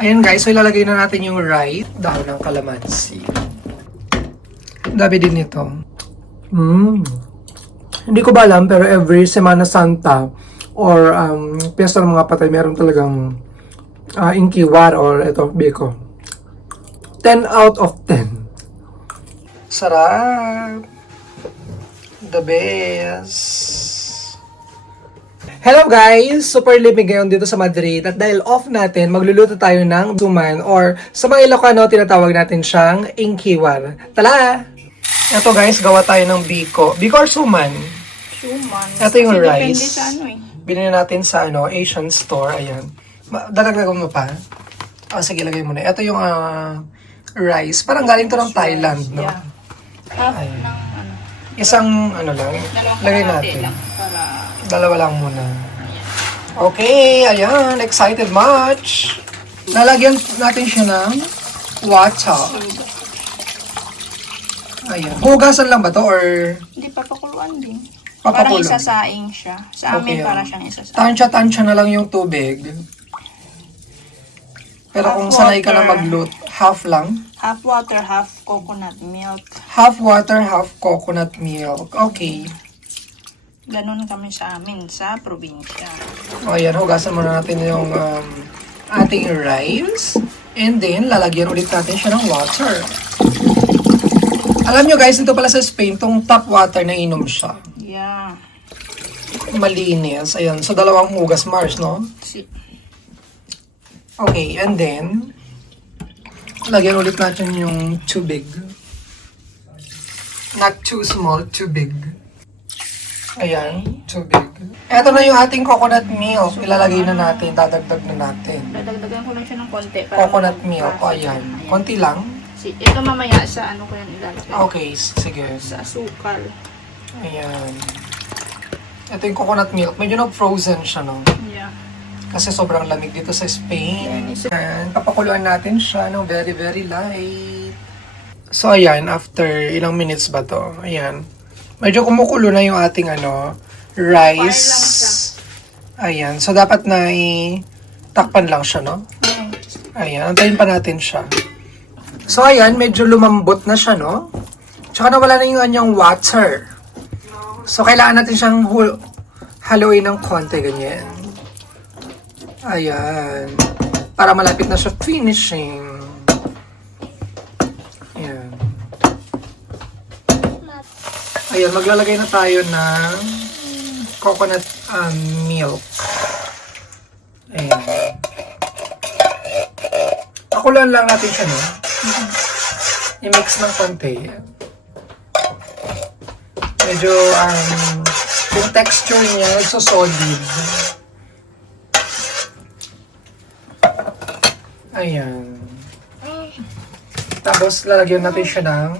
Ayan guys, so ilalagay na natin yung rice, dahon ng kalamansi. Dami din nito. Hindi ko ba alam, pero every Semana Santa or Piyesta ng mga Patay, meron talagang inkiwar or ito, biko. 10 out of 10. Sarap! The best! Hello guys! Super limig ngayon dito sa Madrid at dahil off natin, magluluto tayo ng suman or sa mga Ilocano, tinatawag natin siyang inkiwar. Tala! Ito guys, gawa tayo ng biko. Biko or suman? Suman. Ito yung kasi rice. Depende sa ano eh. Binili natin sa Asian store. Ayan. Dagdagan mo pa. Sige, lagay mo na. Ito yung rice. Parang galing to ng Thailand, no? Yeah. Half Ayan. ng ano. Isang lang. Dalawang Lagay kalahati natin. lang para... Dalawa lang muna. Okay, ayan. Excited much. Lalagyan natin siya ng water. Ayan. Hugasan lang ba to or Hindi, papakuluan din. Papakulo? Parang isasaing siya. Sa amin, Okay, para siyang isasaing. tansya na lang yung tubig. Pero Half kung sanay ka na water. mag-loot, half lang. Half water, half coconut milk. Half water, half coconut milk. Okay. Ganun kami sa amin, sa probinsya. O ayan, hugasan muna natin yung ating rice. And then, lalagyan ulit natin siya ng water. Alam nyo guys, ito pala sa Spain, tong tap water na inom siya. Yeah. Malinis. Ayan, so dalawang hugas Mars, no? Okay, and then, lagyan ulit natin yung tubig. Not too small, too big. Ayan, tubig. Ito na yung ating coconut milk. Ilalagay na natin, dadagdag na natin. Dadagdagan ko lang siya ng konti. para Coconut milk, magpasa. ayan. Konti lang. Ito mamaya sa ano ko yan ilalagay. Okay, sige. Sa asukal. Ayan. Ito yung coconut milk. Medyo nag-frozen siya, no? Yeah. Kasi sobrang lamig dito sa Spain. Ayan, papakuluan natin siya ng very, very light. So, ayan, after ilang minutes ba to? Ayan. Medyo kumukulo na yung ating rice. Ayan. So, dapat na takpan lang siya, no? Ayan. Antayin pa natin siya. So, ayan. Medyo lumambot na siya, no? Tsaka nawala na yung kanyang water. So, kailangan natin siyang haluin ng konti, ganyan. Ayan. Para malapit na siya finishing. Ayan. Ayan, maglalagay na tayo ng coconut milk. Ayan. Pakuluan lang natin siya, no? I-mix ng konti. Medyo, yung texture niya, so solid. Ayan. Tapos, lalagyan natin siya ng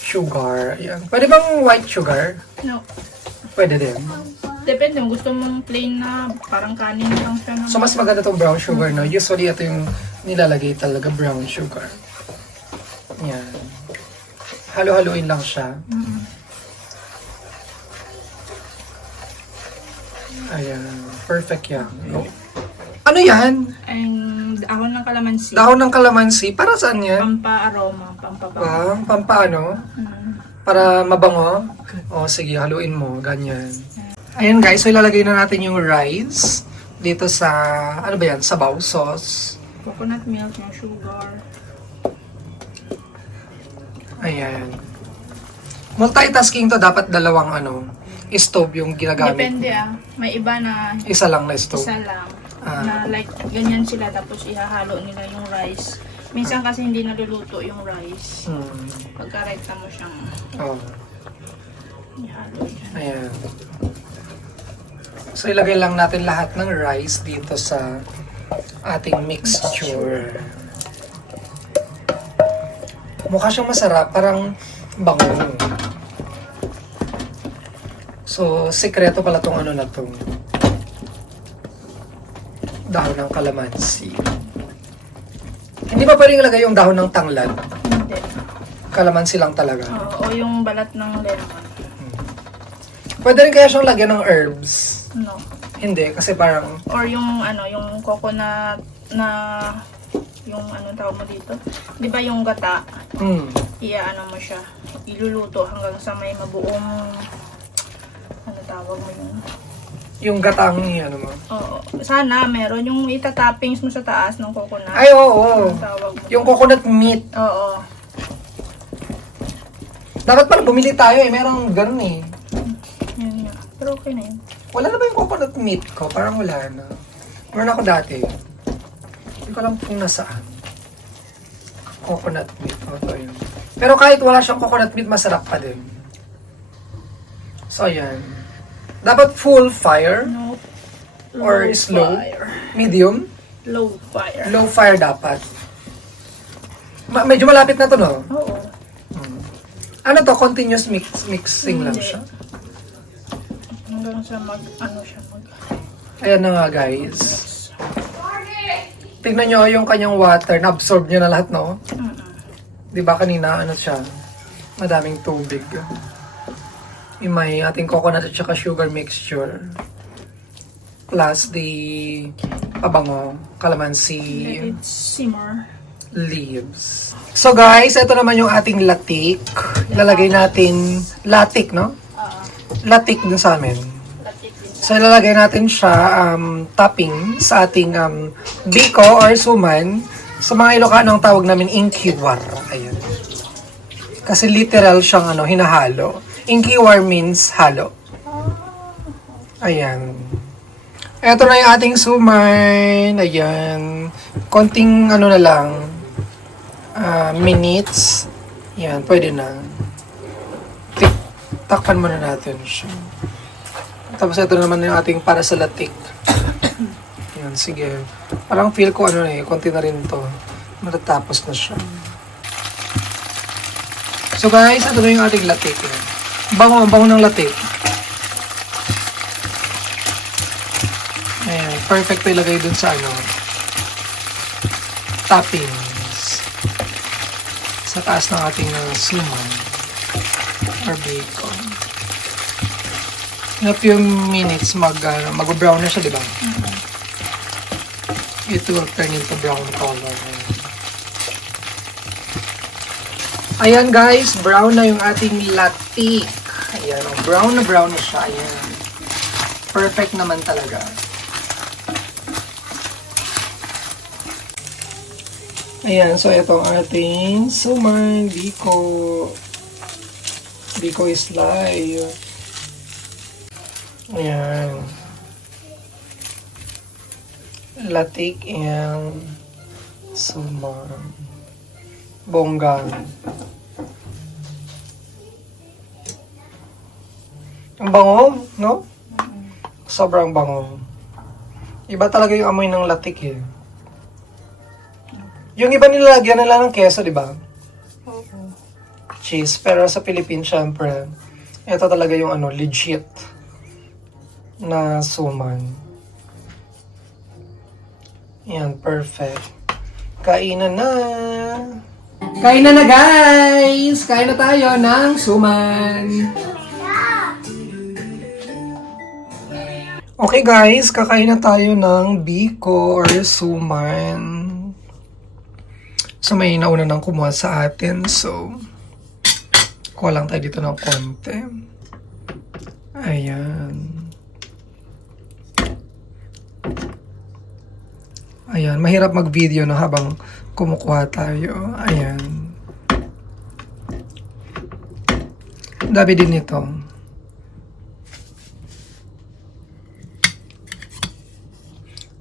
sugar. Ayan. Pwede bang white sugar? No. Pwede din. Depende, kung gusto mong plain na parang kanin lang siya. So, mas maganda itong brown sugar, no? Usually, ito yung nilalagay talaga, brown sugar. Ayan. Halo-haluin lang siya. Ayan. Perfect yan. No? Ano yan? And dahon ng kalamansi. Dahon ng kalamansi. Para saan yan? Pampa-aroma, pampabango. Pampaano? Para mabango? O, sige, haluin mo. Ganyan. Ayan guys, so ilalagay na natin yung rice dito sa, ano ba yan? Sabaw sauce. Coconut milk, yung sugar. Ayan. Multitasking to, dapat dalawang stove yung ginagamit. Depende May iba na Isa lang na stove. isa lang. Na like, ganyan sila tapos ihahalo nila yung rice. Minsan kasi hindi naluluto yung rice. Pagka-rekta mo siyang Oh. ihalo dyan. Ayan. So ilagay lang natin lahat ng rice dito sa ating mixture. Mukha siyang masarap, parang bango. So, sekreto pala tong na to. Dahon ng kalamansi. Hindi ba pwedeng ilagay yung dahon ng tanglad? Hindi. Kalamansi lang talaga. O yung balat ng lemon. Pwede rin kaya siyang lagyan ng herbs. No. Hindi, kasi parang, Or yung ano, yung coconut na yung ano tawag mo dito? 'Di ba yung gata? Ano mo siya, iluluto hanggang sa may mabuong ano tawag mo yun? yung gatang ano mo. Oo. Sana meron yung itatoppings mo sa taas ng coconut. Ay, oo. Ang tawag mo. Yung coconut meat. Oo. Dapat pala bumili tayo eh. Merong ganun eh. Yun nga. Pero okay na yun. Wala na ba yung coconut meat ko? Parang wala na. Meron ako dati. Hindi ko alam kung nasaan. Coconut meat. Ito yun. Pero kahit wala siyang coconut meat, masarap pa din. So, ayan. Dapat full fire No. or Low slow? fire. Medium? Low fire. Low fire dapat. Medyo malapit na to, no? Oo. Ano to? Continuous mixing lang Hindi. siya. Hanggang sa ano siya Ayan na nga, guys. Tignan nyo yung kanyang water. Na-absorb niya na lahat, no? Di ba kanina, ano siya? Madaming tubig. Yung may ating coconut at saka sugar mixture. Plus the pabango, calamansi Let it simmer. leaves. So guys, ito naman yung ating latik. Ilalagay natin, latik, no? Latik dun sa amin. So ilalagay natin siya, topping sa ating biko or suman. Sa mga Ilocano ang tawag namin inkiwar. Ayan. Kasi literal siyang hinahalo. Inkiwar means halo. Ayan. Ito na yung ating suman. Ayan. Konting na lang. Minutes. Ayan, pwede na. Takpan muna natin siya. Tapos ito naman yung ating para sa latik. Ayan, sige. Parang feel ko konti na rin to. Matatapos na siya. So guys, ito na yung ating latik. Bango ng latik. Ayan, perfect to ilagay dun sa toppings. Sa taas ng ating suman or bacon. In a few minutes, mag-brown na siya, di ba? It will turn into brown color. Ayan guys, brown na yung ating latik. Ayan, brown na siya. Ayan. Perfect naman talaga. Ayan, so ito ang ating suman, biko. Biko is live. Ayan. Latik and suman. Bongga. Ang bango, no? Sobrang bango. Iba talaga yung amoy ng latik eh. Yung iba nilalagyan nila ng keso, di ba? Oo. Cheese. Pero sa Philippines, syempre, ito talaga yung legit na suman. Yan, perfect. Kainan na! Kainan na guys! Kain na tayo ng suman! Okay guys, kakain na tayo ng biko or suman. So may nauna nang kumuha sa atin. So, kuha lang tayo dito ng konti. Ayan. Ayan, mahirap mag-video na habang kumukuha tayo. Ayan. Dami din ito.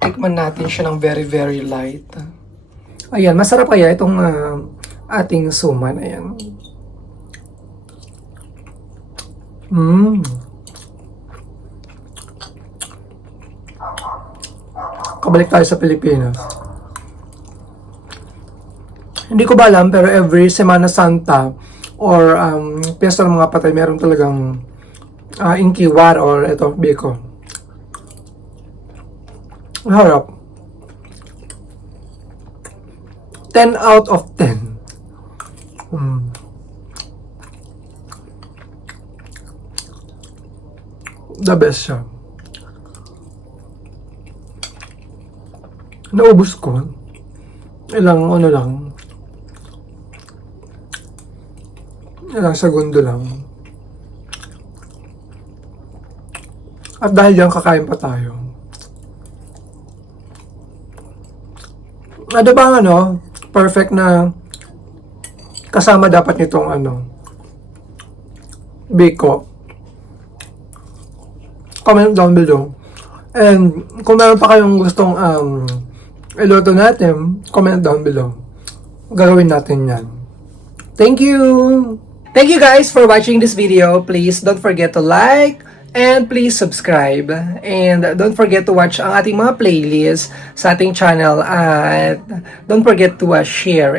Tikman natin siya ng very, very light. Ayan, masarap kaya itong ating suman. Ayan. Kabalik tayo sa Pilipinas. Hindi ko ba alam, pero every Semana Santa or Piyesta ng mga Patay, meron talagang inkiwar or ito, biko. Ang harap. 10 out of 10. The best siya. Naubos ko. Ilang segundo lang. At dahil yan, kakain pa tayo. Ano ba perfect na kasama dapat nitong biko. Comment down below. And kung meron pa kayong gustong iluto natin, comment down below. Gagawin natin yan. Thank you! Thank you guys for watching this video. Please don't forget to like and please subscribe. And don't forget to watch ang ating mga playlist sa ating channel at don't forget to share.